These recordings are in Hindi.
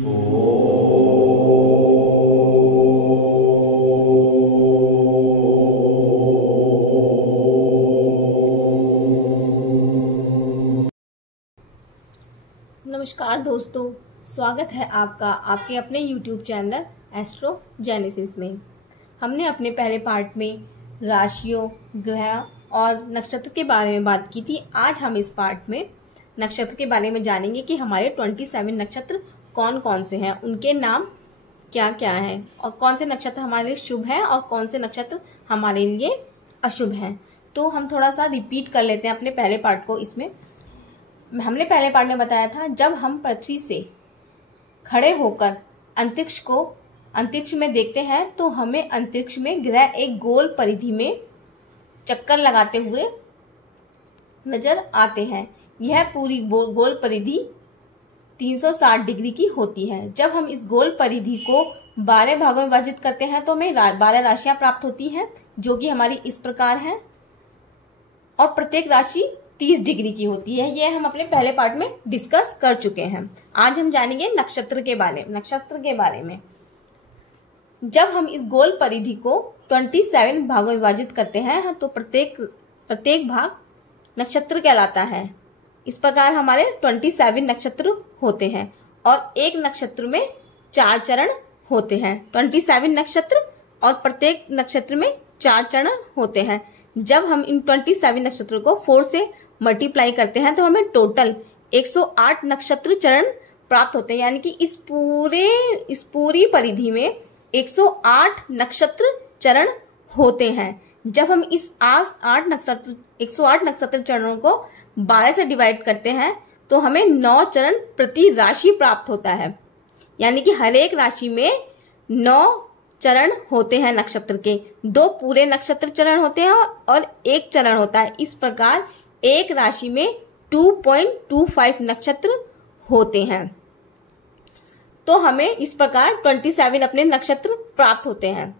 नमस्कार दोस्तों, स्वागत है आपका आपके अपने YouTube चैनल एस्ट्रो जेनेसिस में। हमने अपने पहले पार्ट में राशियों, ग्रह और नक्षत्र के बारे में बात की थी। आज हम इस पार्ट में नक्षत्र के बारे में जानेंगे कि हमारे 27 नक्षत्र कौन कौन से हैं, उनके नाम क्या क्या हैं और कौन से नक्षत्र हमारे लिए शुभ हैं और कौन से नक्षत्र हमारे लिए अशुभ हैं। तो हम थोड़ा सा रिपीट कर लेते हैं अपने पहले पार्ट को। इसमें हमने पहले पार्ट में बताया था, जब हम पृथ्वी से खड़े होकर अंतरिक्ष में देखते हैं तो हमें अंतरिक्ष में ग्रह एक गोल परिधि में चक्कर लगाते हुए नजर आते हैं। यह पूरी गोल परिधि 360 डिग्री की होती है। जब हम इस गोल परिधि को 12 भागों में विभाजित करते हैं तो हमें 12 राशियां प्राप्त होती हैं, जो कि हमारी इस प्रकार हैं और प्रत्येक राशि 30 डिग्री की होती है। यह हम अपने पहले पार्ट में डिस्कस कर चुके हैं। आज हम जानेंगे नक्षत्र के बारे में। जब हम इस गोल परिधि को 27 भागों में विभाजित करते हैं तो प्रत्येक भाग नक्षत्र कहलाता है। इस प्रकार हमारे 27 नक्षत्र होते हैं और एक नक्षत्र में 4 चरण होते हैं। 27 नक्षत्र और प्रत्येक नक्षत्र में 4 चरण होते हैं। जब हम इन 27 नक्षत्रों को 4 से मल्टीप्लाई करते हैं तो हमें टोटल 108 नक्षत्र चरण प्राप्त होते हैं। यानी कि इस पूरी परिधि में 108 नक्षत्र चरण होते हैं। जब हम इस 108 नक्षत्र चरणों को 12 से डिवाइड करते हैं तो हमें 9 चरण प्रति राशि प्राप्त होता है। यानी कि हर एक राशि में 9 चरण होते हैं नक्षत्र के। 2 पूरे नक्षत्र चरण होते हैं और 1 चरण होता है। इस प्रकार एक राशि में 2.25 नक्षत्र होते हैं। तो हमें इस प्रकार 27 अपने नक्षत्र प्राप्त होते हैं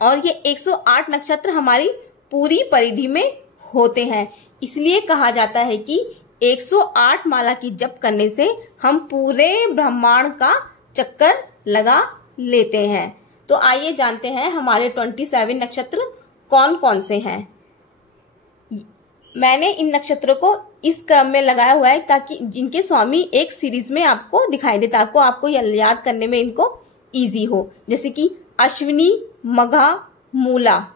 और ये 108 नक्षत्र हमारी पूरी परिधि में होते हैं। इसलिए कहा जाता है कि 108 माला की जप करने से हम पूरे ब्रह्मांड का चक्कर लगा लेते हैं। तो आइए जानते हैं हमारे 27 नक्षत्र कौन कौन से हैं। मैंने इन नक्षत्रों को इस क्रम में लगाया हुआ है ताकि जिनके स्वामी एक सीरीज में आपको दिखाई दे, ताकि आपको याद करने में इनको इजी हो। जैसे कि अश्विनी, मघा, मूला,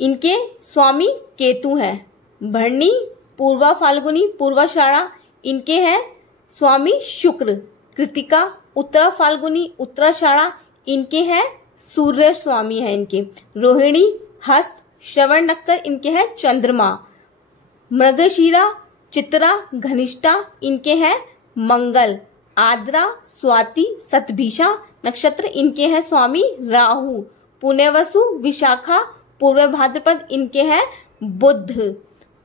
इनके स्वामी केतु हैं। भरणी, पूर्वा फाल्गुनी, पूर्वाषाढ़ा, इनके हैं स्वामी शुक्र। कृतिका, उत्तरा फाल्गुनी, उत्तराषाढ़ा, इनके हैं सूर्य स्वामी है इनके। रोहिणी, हस्त, श्रवण नक्षत्र, इनके हैं चंद्रमा। मृगशीरा, चित्रा, घनिष्ठा, इनके हैं मंगल। आद्रा, स्वाति, शतभिषा नक्षत्र, इनके हैं स्वामी राहु। पुण्यवसु, विशाखा, पूर्व भाद्रपद, इनके हैं बुध।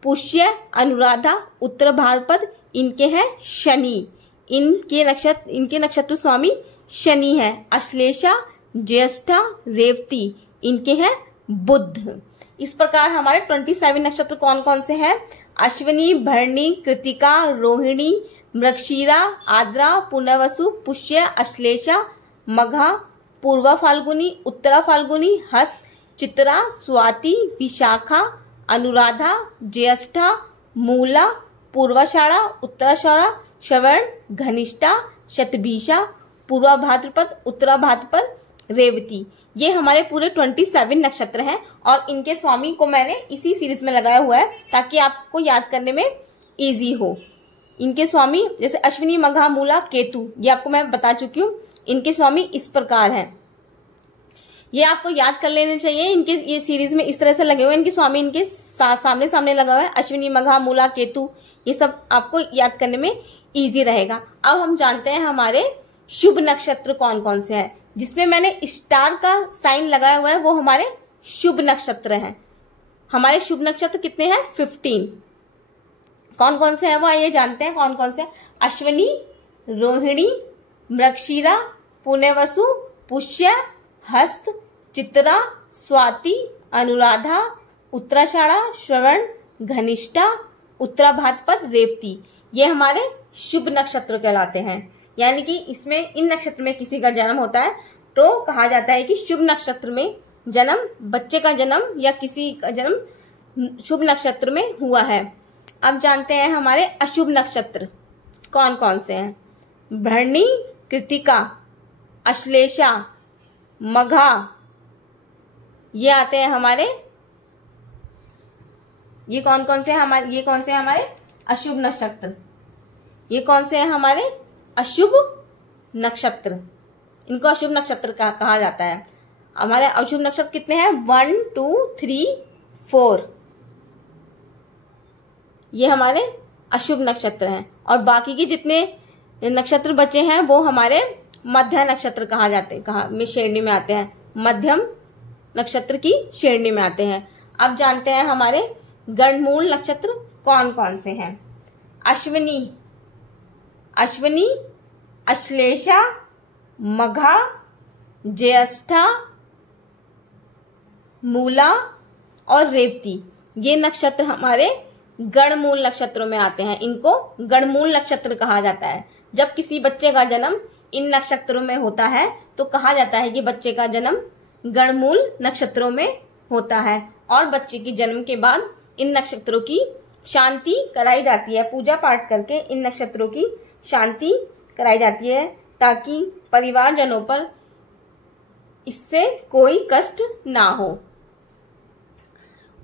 पुष्य, अनुराधा, उत्तर भाद्रपद, इनके हैं शनि। इनके नक्षत्र स्वामी शनि है। अश्लेषा, ज्येष्ठा, रेवती, इनके हैं बुध। इस प्रकार हमारे 27 नक्षत्र कौन कौन से हैं? अश्विनी, भरणी, कृतिका, रोहिणी, मृगशीरा, आद्रा, पुनर्वसु, पुष्य, अश्लेषा, मघा, पूर्वा फाल्गुनी, उत्तरा फाल्गुनी, हस्त, चित्रा, स्वाति, विशाखा, अनुराधा, ज्येष्ठा, मूला, पूर्वाषाढ़ा, उत्तराषाढ़ा, श्रवण, घनिष्ठा, शतभिषा, पूर्वा भाद्रपद, उत्तरा भाद्रपद, रेवती। ये हमारे पूरे 27 नक्षत्र हैं और इनके स्वामी को मैंने इसी सीरीज में लगाया हुआ है ताकि आपको याद करने में इजी हो। इनके स्वामी जैसे अश्विनी, मघा, मूला, केतु, ये आपको मैं बता चुकी हूँ। इनके स्वामी इस प्रकार हैं। ये आपको याद कर लेने चाहिए। इनके ये सीरीज में इस तरह से लगे हुए हैं। इनके स्वामी इनके सामने लगा हुआ है। अश्विनी, मघा, मूला, केतु, ये सब आपको याद करने में इजी रहेगा। अब हम जानते हैं हमारे शुभ नक्षत्र कौन कौन से हैं। जिसमें मैंने स्टार का साइन लगाया हुआ है वो हमारे शुभ नक्षत्र हैं। हमारे शुभ नक्षत्र कितने हैं? 15। कौन कौन से हैं वो आइए जानते हैं कौन कौन से। अश्विनी, रोहिणी, मृगशीरा, पुण्यवसु, पुष्य, हस्त, चित्रा, स्वाति, अनुराधा, उत्तराषाढ़ा, श्रवण, घनिष्ठा, उत्तरा भाद्रपद, रेवती। ये हमारे शुभ नक्षत्र कहलाते हैं। यानी कि इसमें इन नक्षत्र में किसी का जन्म होता है तो कहा जाता है कि शुभ नक्षत्र में जन्म, बच्चे का जन्म या किसी का जन्म शुभ नक्षत्र में हुआ है। अब जानते हैं हमारे अशुभ नक्षत्र कौन कौन से हैं। भरणी, कृतिका, अश्लेषा, मघा, ये आते हैं हमारे, ये कौन कौन से हमारे अशुभ नक्षत्र। ये कौन से हैं हमारे अशुभ नक्षत्र, इनको अशुभ नक्षत्र कहा जाता है। हमारे अशुभ नक्षत्र कितने हैं? 1 2 3 4, ये हमारे अशुभ नक्षत्र हैं। और बाकी के जितने नक्षत्र बचे हैं वो हमारे मध्य नक्षत्र कहा जाते हैं, श्रेणी में आते हैं, मध्यम नक्षत्र की श्रेणी में आते हैं। अब जानते हैं हमारे गणमूल नक्षत्र कौन कौन से हैं। अश्विनी, अश्लेषा, मघा, ज्येष्ठा, मूला और रेवती, ये नक्षत्र हमारे गणमूल नक्षत्रों में आते हैं। इनको गणमूल नक्षत्र कहा जाता है। जब किसी बच्चे का जन्म इन नक्षत्रों में होता है तो कहा जाता है कि बच्चे का जन्म गणमूल नक्षत्रों में होता है। और बच्चे के जन्म के बाद इन नक्षत्रों की शांति कराई जाती है, पूजा पाठ करके इन नक्षत्रों की शांति कराई जाती है ताकि परिवारजनों पर इससे कोई कष्ट ना हो।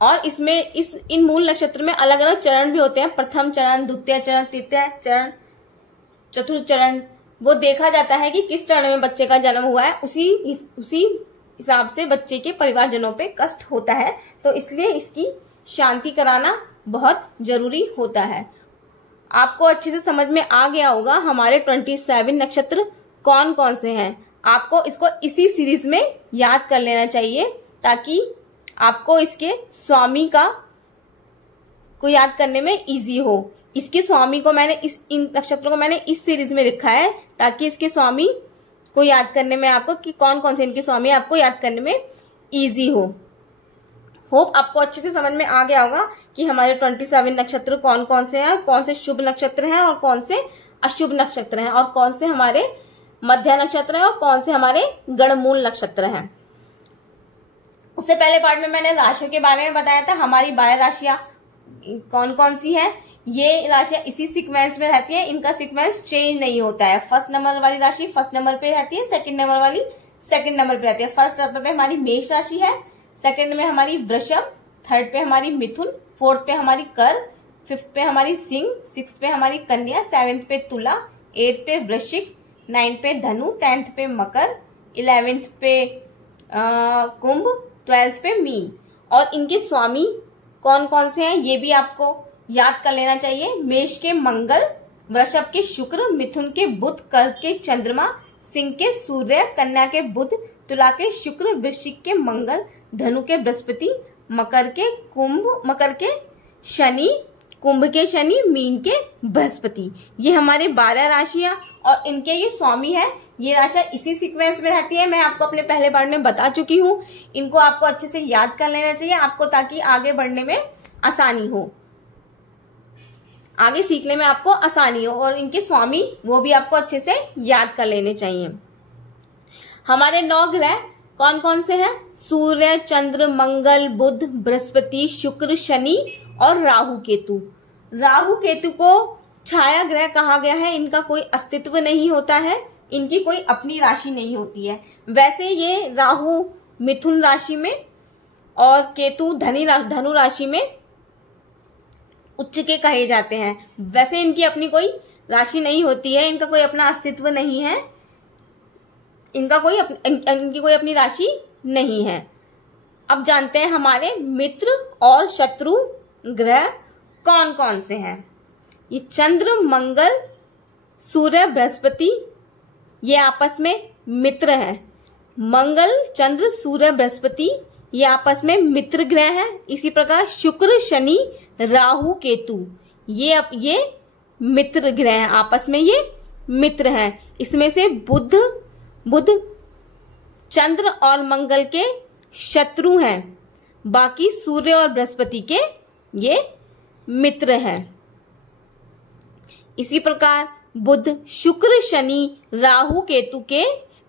और इसमें इन मूल नक्षत्र में अलग अलग चरण भी होते हैं, प्रथम चरण, द्वितीय चरण, तृतीय चरण, चतुर्थ चरण। वो देखा जाता है कि किस चरण में बच्चे का जन्म हुआ है, उसी हिसाब से बच्चे के परिवारजनों पे कष्ट होता है, तो इसलिए इसकी शांति कराना बहुत जरूरी होता है। आपको अच्छे से समझ में आ गया होगा हमारे 27 नक्षत्र कौन कौन से हैं। आपको इसको इसी सीरीज में याद कर लेना चाहिए ताकि आपको इसके स्वामी को याद करने में इजी हो। इसके स्वामी को इन नक्षत्रों को मैंने इस सीरीज में लिखा है ताकि इसके स्वामी को याद करने में आपको कि कौन कौन से इनके स्वामी आपको याद करने में इजी हो। होप आपको अच्छे से समझ में आ गया होगा कि हमारे 27 नक्षत्र कौन कौन से हैं, कौन से शुभ नक्षत्र हैं और कौन से अशुभ नक्षत्र हैं, और कौन से हमारे मध्य नक्षत्र हैं और कौन से हमारे गणमूल नक्षत्र हैं। उससे पहले पार्ट में मैंने राशियों के बारे में बताया था। हमारी 12 राशियां कौन कौन सी हैं। ये राशियां इसी सीक्वेंस में रहती है, इनका सीक्वेंस चेंज नहीं होता है। फर्स्ट नंबर वाली राशि फर्स्ट नंबर पे रहती है, सेकंड नंबर वाली सेकंड नंबर पे रहती है। फर्स्ट नंबर पे हमारी मेष राशि है, सेकंड में हमारी वृषभ, थर्ड पे हमारी मिथुन, फोर्थ पे हमारी कर्क, फिफ्थ पे हमारी सिंह, सिक्स पे हमारी कन्या, सेवेंथ पे तुला, एट्थ पे वृश्चिक, नाइन्थ पे धनु, 10th पे मकर, 11th पे कुंभ, 12th पे मीन। और इनके स्वामी कौन कौन से हैं ये भी आपको याद कर लेना चाहिए। मेष के मंगल, वृषभ के शुक्र, मिथुन के बुध, कर्क के चंद्रमा, सिंह के सूर्य, कन्या के बुध, तुला के शुक्र, वृश्चिक के मंगल, धनु के बृहस्पति, मकर के शनि, कुंभ के शनि, मीन के बृहस्पति। ये हमारे 12 राशियां और इनके ये स्वामी है। ये राशियां इसी सीक्वेंस में रहती है, मैं आपको अपने पहले पार्ट में बता चुकी हूँ। इनको आपको अच्छे से याद कर लेना चाहिए आपको, ताकि आगे बढ़ने में आसानी हो, आगे सीखने में आपको आसानी हो। और इनके स्वामी वो भी आपको अच्छे से याद कर लेने चाहिए। हमारे 9 ग्रह कौन कौन से हैं? सूर्य, चंद्र, मंगल, बुध, बृहस्पति, शुक्र, शनि और राहु केतु। राहु केतु को छाया ग्रह कहा गया है। इनका कोई अस्तित्व नहीं होता है, इनकी कोई अपनी राशि नहीं होती है। वैसे ये राहु मिथुन राशि में और केतु धनु राशि में उच्च के कहे जाते हैं। वैसे इनकी अपनी कोई राशि नहीं होती है, इनका कोई अपना अस्तित्व नहीं है, इनकी कोई अपनी राशि नहीं है। अब जानते हैं हमारे मित्र और शत्रु ग्रह कौन कौन से हैं। ये चंद्र, मंगल, सूर्य, बृहस्पति, ये आपस में मित्र हैं। मंगल, चंद्र, सूर्य, बृहस्पति ये आपस में मित्र ग्रह हैं। इसी प्रकार शुक्र, शनि, राहु, केतु ये मित्र ग्रह हैं, आपस में ये मित्र हैं। इसमें से बुध चंद्र और मंगल के शत्रु हैं, बाकी सूर्य और बृहस्पति के ये मित्र हैं। इसी प्रकार बुध, शुक्र, शनि, राहु, केतु के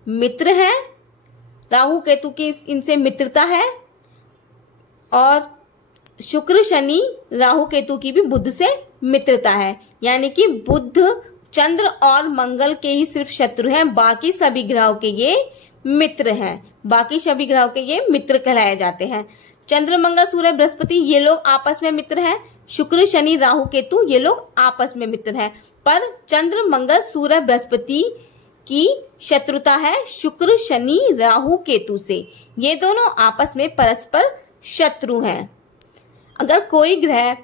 मित्र हैं। राहु केतु की इनसे मित्रता है और शुक्र, शनि, राहु, केतु की भी बुध से मित्रता है। यानी कि बुध, चंद्र और मंगल के ही सिर्फ शत्रु हैं, बाकी सभी ग्रहों के ये मित्र हैं। बाकी सभी ग्रहों के ये मित्र कहलाए जाते हैं। चंद्र, मंगल, सूर्य, बृहस्पति ये लोग आपस में मित्र हैं। शुक्र, शनि, राहु, केतु ये लोग आपस में मित्र हैं। पर चंद्र, मंगल, सूर्य, बृहस्पति की शत्रुता है शुक्र, शनि, राहु, केतु से। ये दोनों आपस में परस्पर शत्रु हैं। अगर कोई ग्रह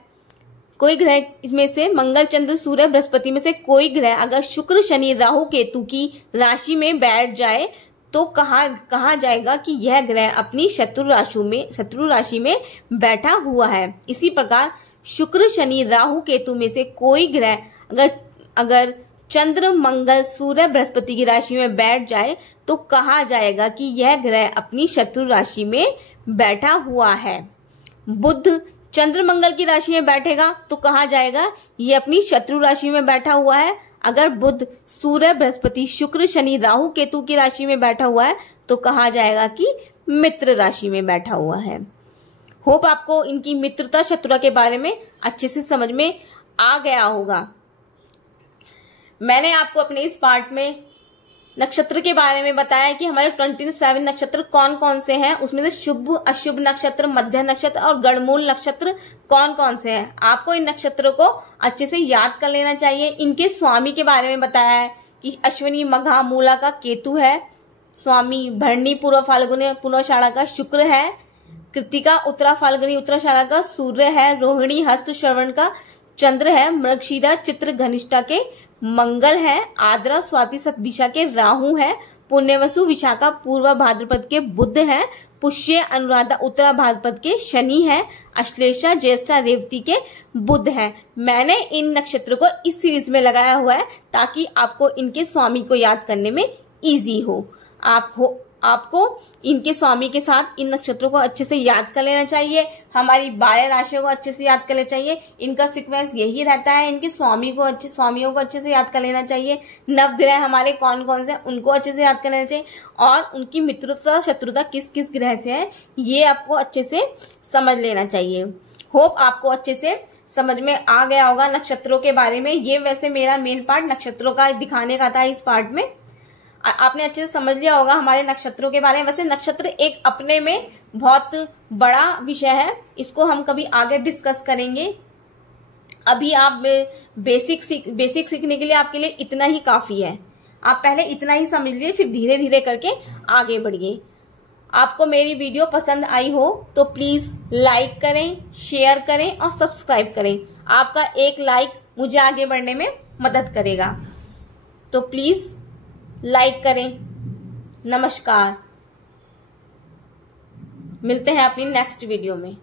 इसमें से मंगल, चंद्र, सूर्य, बृहस्पति में से कोई ग्रह अगर शुक्र, शनि, राहु, केतु की राशि में बैठ जाए तो कहा जाएगा कि यह ग्रह अपनी शत्रु राशि में बैठा हुआ है। इसी प्रकार शुक्र, शनि, राहु, केतु में से कोई ग्रह अगर चंद्र, मंगल, सूर्य, बृहस्पति की राशि में बैठ जाए तो कहा जाएगा कि यह ग्रह अपनी शत्रु राशि में बैठा हुआ है। बुध चंद्र, मंगल की राशि में बैठेगा तो कहा जाएगा यह अपनी शत्रु राशि में बैठा हुआ है। अगर बुध, सूर्य, बृहस्पति, शुक्र, शनि, राहु, केतु की राशि में बैठा हुआ है तो कहा जाएगा कि मित्र राशि में बैठा हुआ है। होप आपको इनकी मित्रता शत्रुता के बारे में अच्छे से समझ में आ गया होगा। मैंने आपको अपने इस पार्ट में नक्षत्र के बारे में बताया कि हमारे 27 नक्षत्र कौन कौन से हैं, उसमें से शुभ, अशुभ नक्षत्र, मध्य नक्षत्र और गणमूल नक्षत्र कौन कौन से हैं। आपको इन नक्षत्रों को अच्छे से याद कर लेना चाहिए। इनके स्वामी के बारे में बताया है कि अश्विनी, मघा, मूला का केतु है स्वामी, भरणी, पूर्व फाल्गुनी, पूर्वाषाढ़ा का शुक्र है, कृतिका, उत्तरा फाल्गुनी, उत्तराषाढ़ा का सूर्य है, रोहिणी, हस्त, श्रवण का चंद्र है, मृगशीरा, चित्र, घनिष्ठा के मंगल है, आद्रा, स्वाति, शतभिषा के राहु है, पुण्यवसु, विशाखा, पूर्व भाद्रपद के बुध है, पुष्य, अनुराधा, उत्तरा भाद्रपद के शनि है, अश्लेषा, ज्येष्ठा, रेवती के बुध है। मैंने इन नक्षत्रों को इस सीरीज में लगाया हुआ है ताकि आपको इनके स्वामी को याद करने में इजी हो। आपको इनके स्वामी के साथ इन नक्षत्रों को अच्छे से याद कर लेना चाहिए। हमारी 12 राशियों को अच्छे से याद कर लेना चाहिए। इनका सीक्वेंस यही रहता है। इनके स्वामियों को अच्छे से याद कर लेना चाहिए। नवग्रह हमारे कौन कौन से उनको अच्छे से याद कर लेना चाहिए और उनकी मित्रता शत्रुता किस किस ग्रह से है ये आपको अच्छे से समझ लेना चाहिए। होप आपको अच्छे से समझ में आ गया होगा नक्षत्रों के बारे में। ये वैसे मेरा मेन पार्ट नक्षत्रों का दिखाने का था। इस पार्ट में आपने अच्छे से समझ लिया होगा हमारे नक्षत्रों के बारे में। वैसे नक्षत्र एक अपने में बहुत बड़ा विषय है, इसको हम कभी आगे डिस्कस करेंगे। अभी आप बेसिक सीखने के लिए आपके लिए इतना ही काफी है। आप पहले इतना ही समझ लिए, फिर धीरे धीरे करके आगे बढ़िए। आपको मेरी वीडियो पसंद आई हो तो प्लीज लाइक करें, शेयर करें और सब्सक्राइब करें। आपका एक लाइक मुझे आगे बढ़ने में मदद करेगा, तो प्लीज लाइक करें। नमस्कार, मिलते हैं अपनी नेक्स्ट वीडियो में।